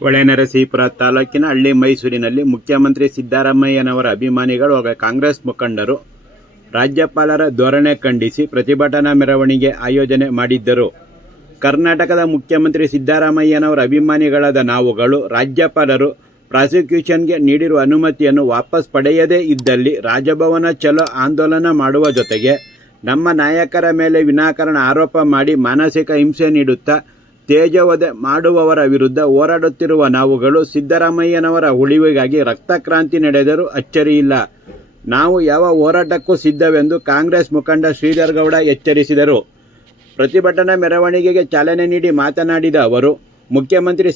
ಹೊಳೆನರಸೀಪುರ ತಾಲೂಕಿನ ಹಳ್ಳಿ ಮೈಸೂರಿನಲ್ಲಿ ಮುಖ್ಯಮಂತ್ರಿ ಸಿದ್ದರಾಮಯ್ಯನವರ ಅಭಿಮಾನಿಗಳು ಹಾಗೂ ಕಾಂಗ್ರೆಸ್ ಮುಖಂಡರು ರಾಜ್ಯಪಾಲರ ಧೋರಣೆ ಖಂಡಿಸಿ ಪ್ರತಿಭಟನಾ ಮೆರವಣಿಗೆ ಆಯೋಜನೆ ಮಾಡಿದ್ದರು. ಕರ್ನಾಟಕದ ಮುಖ್ಯಮಂತ್ರಿ ಸಿದ್ದರಾಮಯ್ಯನವರ ಅಭಿಮಾನಿಗಳಾದ ನಾವುಗಳು ರಾಜ್ಯಪಾಲರು ಪ್ರಾಸಿಕ್ಯೂಷನ್ಗೆ ನೀಡಿರುವ ಅನುಮತಿಯನ್ನು ವಾಪಸ್ ಪಡೆಯದೇ ಇದ್ದಲ್ಲಿ ರಾಜಭವನ ಚಲೋ ಆಂದೋಲನ ಮಾಡುವ ಜೊತೆಗೆ ನಮ್ಮ ನಾಯಕರ ಮೇಲೆ ವಿನಾಕಾರಣ ಆರೋಪ ಮಾಡಿ ಮಾನಸಿಕ ಹಿಂಸೆ ನೀಡುತ್ತಾ ತೇಜೋವಧೆ ಮಾಡುವವರ ವಿರುದ್ಧ ಹೋರಾಡುತ್ತಿರುವ ನಾವುಗಳು ಸಿದ್ದರಾಮಯ್ಯನವರ ಉಳಿವಿಗಾಗಿ ರಕ್ತಕ್ರಾಂತಿ ನಡೆದರೂ ಅಚ್ಚರಿಯಿಲ್ಲ. ನಾವು ಯಾವ ಹೋರಾಟಕ್ಕೂ ಸಿದ್ಧವೆಂದು ಕಾಂಗ್ರೆಸ್ ಮುಖಂಡ ಶ್ರೀಧರ್ ಗೌಡ ಎಚ್ಚರಿಸಿದರು. ಪ್ರತಿಭಟನಾ ಮೆರವಣಿಗೆಗೆ ಚಾಲನೆ ನೀಡಿ ಮಾತನಾಡಿದ ಅವರು, ಮುಖ್ಯಮಂತ್ರಿ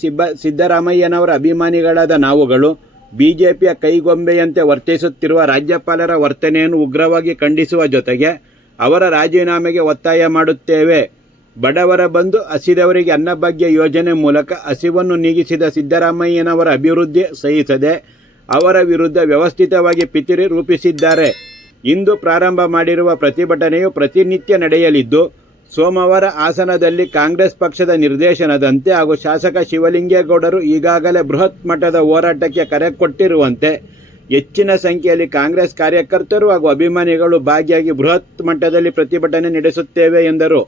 ಸಿದ್ದರಾಮಯ್ಯನವರ ಅಭಿಮಾನಿಗಳಾದ ನಾವುಗಳು ಬಿಜೆಪಿಯ ಕೈಗೊಂಬೆಯಂತೆ ವರ್ತಿಸುತ್ತಿರುವ ರಾಜ್ಯಪಾಲರ ವರ್ತನೆಯನ್ನು ಉಗ್ರವಾಗಿ ಖಂಡಿಸುವ ಜೊತೆಗೆ ಅವರ ರಾಜೀನಾಮೆಗೆ ಒತ್ತಾಯ ಮಾಡುತ್ತೇವೆ. ಬಡವರ ಬಂಧು ಹಸಿದವರಿಗೆ ಅನ್ನಭಾಗ್ಯ ಯೋಜನೆ ಮೂಲಕ ಹಸಿವನ್ನು ನೀಗಿಸಿದ ಸಿದ್ದರಾಮಯ್ಯನವರ ಅಭಿವೃದ್ಧಿ ಸಹಿಸದೆ ಅವರ ವಿರುದ್ಧ ವ್ಯವಸ್ಥಿತವಾಗಿ ಪಿತೂರಿ ರೂಪಿಸಿದ್ದಾರೆ. ಇಂದು ಪ್ರಾರಂಭ ಮಾಡಿರುವ ಪ್ರತಿಭಟನೆಯು ಪ್ರತಿನಿತ್ಯ ನಡೆಯಲಿದ್ದು, ಸೋಮವಾರ ಹಾಸನದಲ್ಲಿ ಕಾಂಗ್ರೆಸ್ ಪಕ್ಷದ ನಿರ್ದೇಶನದಂತೆ ಹಾಗೂ ಶಾಸಕ ಶಿವಲಿಂಗೇಗೌಡರು ಈಗಾಗಲೇ ಬೃಹತ್ ಮಟ್ಟದ ಹೋರಾಟಕ್ಕೆ ಕರೆ ಕೊಟ್ಟಿರುವಂತೆ ಹೆಚ್ಚಿನ ಸಂಖ್ಯೆಯಲ್ಲಿ ಕಾಂಗ್ರೆಸ್ ಕಾರ್ಯಕರ್ತರು ಹಾಗೂ ಅಭಿಮಾನಿಗಳು ಭಾಗಿಯಾಗಿ ಬೃಹತ್ ಮಟ್ಟದಲ್ಲಿ ಪ್ರತಿಭಟನೆ ನಡೆಸುತ್ತೇವೆ ಎಂದರು.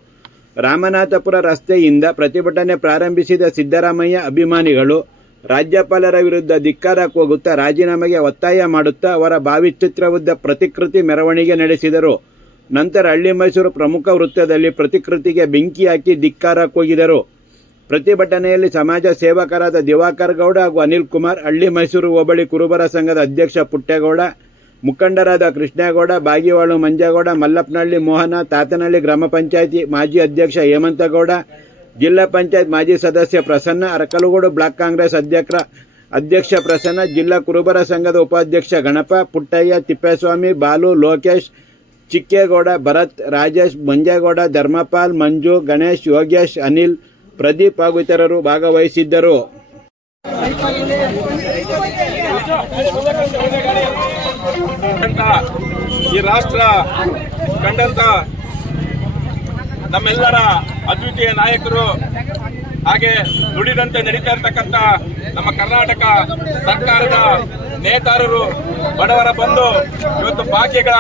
ರಾಮನಾಥಪುರ ರಸ್ತೆಯಿಂದ ಪ್ರತಿಭಟನೆ ಪ್ರಾರಂಭಿಸಿದ ಸಿದ್ದರಾಮಯ್ಯ ಅಭಿಮಾನಿಗಳು ರಾಜ್ಯಪಾಲರ ವಿರುದ್ಧ ಧಿಕ್ಕಾರ ಕೂಗುತ್ತಾ ರಾಜೀನಾಮೆಗೆ ಒತ್ತಾಯ ಮಾಡುತ್ತಾ ಅವರ ಭಾವಚಿತ್ರವುದ್ದ ಪ್ರತಿಕೃತಿ ಮೆರವಣಿಗೆ ನಡೆಸಿದರು. ನಂತರ ಹಳ್ಳಿ ಮೈಸೂರು ಪ್ರಮುಖ ವೃತ್ತದಲ್ಲಿ ಪ್ರತಿಕೃತಿಗೆ ಬೆಂಕಿ ಹಾಕಿ ಧಿಕ್ಕಾರ ಕೂಗಿದರು. ಪ್ರತಿಭಟನೆಯಲ್ಲಿ ಸಮಾಜ ಸೇವಕರಾದ ದಿವಾಕರ್ ಗೌಡ ಹಾಗೂ ಅನಿಲ್ ಕುಮಾರ್, ಹಳ್ಳಿ ಮೈಸೂರು ಹೋಬಳಿ ಕುರುಬರ ಸಂಘದ ಅಧ್ಯಕ್ಷ ಪುಟ್ಟೇಗೌಡ, ಮುಖಂಡರಾದ ಕೃಷ್ಣೇಗೌಡ, ಬಾಗಿವಾಳು ಮಂಜೇಗೌಡ, ಮಲ್ಲಪ್ಪನಹಳ್ಳಿ ಮೋಹನ, ತಾತನಹಳ್ಳಿ ಗ್ರಾಮ ಪಂಚಾಯಿತಿ ಮಾಜಿ ಅಧ್ಯಕ್ಷ ಹೇಮಂತಗೌಡ, ಜಿಲ್ಲಾ ಪಂಚಾಯತ್ ಮಾಜಿ ಸದಸ್ಯ ಪ್ರಸನ್ನ, ಅರಕಲಗೂಡು ಬ್ಲಾಕ್ ಕಾಂಗ್ರೆಸ್ ಅಧ್ಯಕ್ಷ ಪ್ರಸನ್ನ, ಜಿಲ್ಲಾ ಕುರುಬರ ಸಂಘದ ಉಪಾಧ್ಯಕ್ಷ ಗಣಪ, ಪುಟ್ಟಯ್ಯ, ತಿಪ್ಪೇಸ್ವಾಮಿ, ಬಾಲು, ಲೋಕೇಶ್, ಚಿಕ್ಕೇಗೌಡ, ಭರತ್, ರಾಜೇಶ್, ಮಂಜೇಗೌಡ, ಧರ್ಮಪಾಲ್, ಮಂಜು, ಗಣೇಶ್, ಯೋಗೇಶ್, ಅನಿಲ್, ಪ್ರದೀಪ್ ಹಾಗೂ ಇತರರು ಭಾಗವಹಿಸಿದ್ದರು. ಈ ರಾಷ್ಟ್ರ ಕಂಡಂತ ನಮ್ಮೆಲ್ಲರ ಅದ್ವಿತೀಯ ನಾಯಕರು, ಹಾಗೆ ನುಡಿದಂತೆ ನಡೀತಾ ಇರ್ತಕ್ಕಂಥ ನಮ್ಮ ಕರ್ನಾಟಕ ಸರ್ಕಾರದ ನೇತಾರರು, ಬಡವರ ಬಂಧು, ಇವತ್ತು ಭಾಗ್ಯಗಳ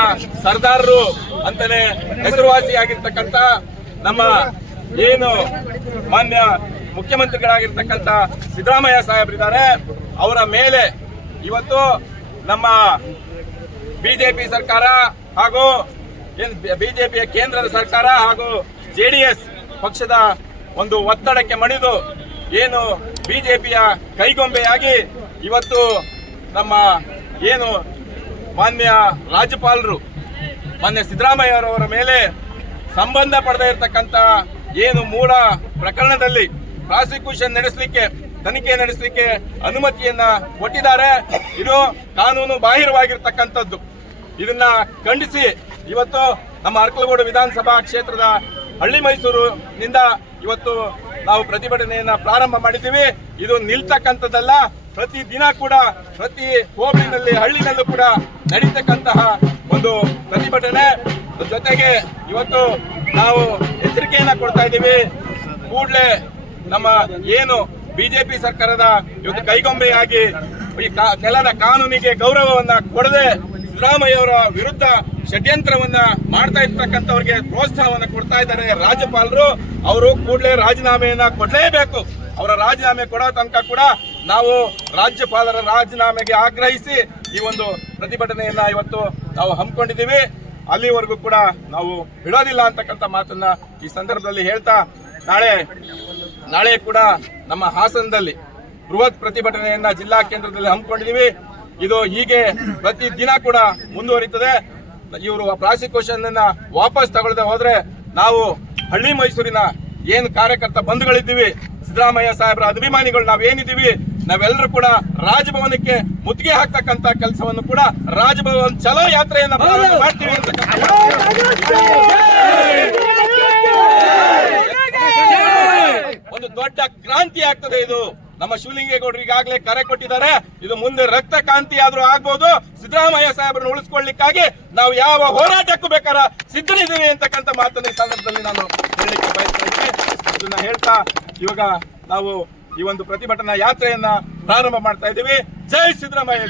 ಸರ್ದಾರರು ಅಂತಲೇ ಹೆಸರುವಾಸಿಯಾಗಿರ್ತಕ್ಕಂಥ ನಮ್ಮ ಏನು ಮಾನ್ಯ ಮುಖ್ಯಮಂತ್ರಿಗಳಾಗಿರ್ತಕ್ಕಂಥ ಸಿದ್ದರಾಮಯ್ಯ ಸಾಹೇಬರಿದ್ದಾರೆ. ಅವರ ಮೇಲೆ ಇವತ್ತು ನಮ್ಮ ಬಿಜೆಪಿ ಸರ್ಕಾರ ಹಾಗೂ ಬಿಜೆಪಿಯ ಕೇಂದ್ರದ ಸರ್ಕಾರ ಹಾಗೂ ಜೆಡಿಎಸ್ ಪಕ್ಷದ ಒಂದು ಒತ್ತಡಕ್ಕೆ ಮಣಿದು ಏನು ಬಿಜೆಪಿಯ ಕೈಗೊಂಬೆಯಾಗಿ ಇವತ್ತು ನಮ್ಮ ಏನು ಮಾನ್ಯ ರಾಜ್ಯಪಾಲರು ಮಾನ್ಯ ಸಿದ್ದರಾಮಯ್ಯರವರ ಮೇಲೆ ಸಂಬಂಧ ಪಡೆದ ಇರತಕ್ಕಂಥ ಏನು ಮೂಲ ಪ್ರಕರಣದಲ್ಲಿ ಪ್ರಾಸಿಕ್ಯೂಷನ್ ನಡೆಸಲಿಕ್ಕೆ, ತನಿಖೆ ನಡೆಸಲಿಕ್ಕೆ ಅನುಮತಿಯನ್ನ ಕೊಟ್ಟಿದ್ದಾರೆ. ಇದು ಕಾನೂನು ಬಾಹಿರವಾಗಿರ್ತಕ್ಕಂಥದ್ದು. ಇದನ್ನ ಖಂಡಿಸಿ ಇವತ್ತು ನಮ್ಮ ಅರಕಲಗೂಡು ವಿಧಾನಸಭಾ ಕ್ಷೇತ್ರದ ಹಳ್ಳಿ ಮೈಸೂರಿನಿಂದ ಇವತ್ತು ನಾವು ಪ್ರತಿಭಟನೆಯನ್ನ ಪ್ರಾರಂಭ ಮಾಡಿದ್ದೀವಿ. ಇದು ನಿಲ್ತಕ್ಕಂಥದ್ದಲ್ಲ, ಪ್ರತಿ ದಿನ ಕೂಡ ಪ್ರತಿ ಹೋಬಳಿನಲ್ಲಿ ಹಳ್ಳಿನಲ್ಲೂ ಕೂಡ ನಡೀತಕ್ಕಂತಹ ಒಂದು ಪ್ರತಿಭಟನೆ. ಜೊತೆಗೆ ಇವತ್ತು ನಾವು ಎಚ್ಚರಿಕೆಯನ್ನ ಕೊಡ್ತಾ ಇದ್ದೀವಿ. ಕೂಡಲೇ ನಮ್ಮ ಏನು ಬಿಜೆಪಿ ಸರ್ಕಾರದ ಇವತ್ತು ಕೈಗೊಂಬೆಯಾಗಿ ಈ ನೆಲದ ಕಾನೂನಿಗೆ ಗೌರವವನ್ನ ಕೊಡದೆ ಸಿದ್ದರಾಮಯ್ಯವರ ವಿರುದ್ಧ ಷಡ್ಯಂತ್ರವನ್ನ ಮಾಡ್ತಾ ಇರ್ತಕ್ಕಂಥವ್ರಿಗೆ ಪ್ರೋತ್ಸಾಹವನ್ನ ಕೊಡ್ತಾ ಇದ್ದಾರೆ ರಾಜ್ಯಪಾಲರು. ಅವರು ಕೂಡಲೇ ರಾಜೀನಾಮೆಯನ್ನ ಕೊಡಲೇಬೇಕು. ಅವರ ರಾಜೀನಾಮೆ ಕೊಡೋ ತನಕ ಕೂಡ ನಾವು ರಾಜ್ಯಪಾಲರ ರಾಜೀನಾಮೆಗೆ ಆಗ್ರಹಿಸಿ ಈ ಒಂದು ಪ್ರತಿಭಟನೆಯನ್ನ ಇವತ್ತು ನಾವು ಹಮ್ಮಿಕೊಂಡಿದ್ದೀವಿ. ಅಲ್ಲಿವರೆಗೂ ಕೂಡ ನಾವು ಬಿಡೋದಿಲ್ಲ ಅಂತಕ್ಕಂಥ ಮಾತನ್ನ ಈ ಸಂದರ್ಭದಲ್ಲಿ ಹೇಳ್ತಾ, ನಾಳೆ ಕೂಡ ನಮ್ಮ ಹಾಸನದಲ್ಲಿ ಬೃಹತ್ ಪ್ರತಿಭಟನೆಯನ್ನ ಜಿಲ್ಲಾ ಕೇಂದ್ರದಲ್ಲಿ ಹಮ್ಮಿಕೊಂಡಿದ್ದೀವಿ. ಇದು ಹೀಗೆ ಪ್ರತಿ ದಿನ ಕೂಡ ಮುಂದುವರಿತದೆ. ಇವರು ಪ್ರಾಸಿಕ್ಯೂಷನ್ ಅನ್ನ ವಾಪಸ್ ತಗೊಳ್ಳದೆ ಹೋದ್ರೆ ನಾವು ಹಳ್ಳಿ ಮೈಸೂರಿನ ಏನು ಕಾರ್ಯಕರ್ತ ಬಂಧುಗಳಿದ್ದೀವಿ, ಸಿದ್ದರಾಮಯ್ಯ ಸಾಹೇಬರ ಅಭಿಮಾನಿಗಳು ನಾವೇನಿದ್ದೀವಿ, ನಾವೆಲ್ಲರೂ ಕೂಡ ರಾಜಭವನಕ್ಕೆ ಮುತ್ತಿಗೆ ಹಾಕ್ತಕ್ಕಂತ ಕೆಲಸವನ್ನು ಕೂಡ ರಾಜಭವನ್ ಚಲೋ ಯಾತ್ರೆಯನ್ನ ಪ್ರಾರಂಭ ಮಾಡ್ತೀವಿ ಒಂದು ದೊಡ್ಡ ಕ್ರಾಂತಿ ಆಗ್ತದೆ. ಇದು ನಮ್ಮ ಶಿವಲಿಂಗೇಗೌಡರು ಈಗಾಗಲೇ ಕರೆ ಕೊಟ್ಟಿದ್ದಾರೆ. ಇದು ಮುಂದೆ ರಕ್ತ ಕ್ರಾಂತಿ ಆದ್ರೂ ಆಗ್ಬಹುದು. ಸಿದ್ದರಾಮಯ್ಯ ಸಾಹೇಬರನ್ನು ಉಳಿಸ್ಕೊಳ್ಳಿಕ್ಕಾಗಿ ನಾವು ಯಾವ ಹೋರಾಟಕ್ಕೂ ಬೇಕಾರ ಸಿದ್ಧರಿದ್ದೀವಿ ಅಂತಕ್ಕಂಥ ಮಾತನ್ನ ಈ ಸಂದರ್ಭದಲ್ಲಿ ನಾನು ಹೇಳಲಿಕ್ಕೆ ಬಯಸ್ತಾ ಇದ್ದೀನಿ. ಇದನ್ನ ಹೇಳ್ತಾ ಇವಾಗ ನಾವು ಈ ಒಂದು ಪ್ರತಿಭಟನಾ ಯಾತ್ರೆಯನ್ನ ಪ್ರಾರಂಭ ಮಾಡ್ತಾ ಇದ್ದೀವಿ. ಜೈ ಸಿದ್ದರಾಮಯ್ಯ.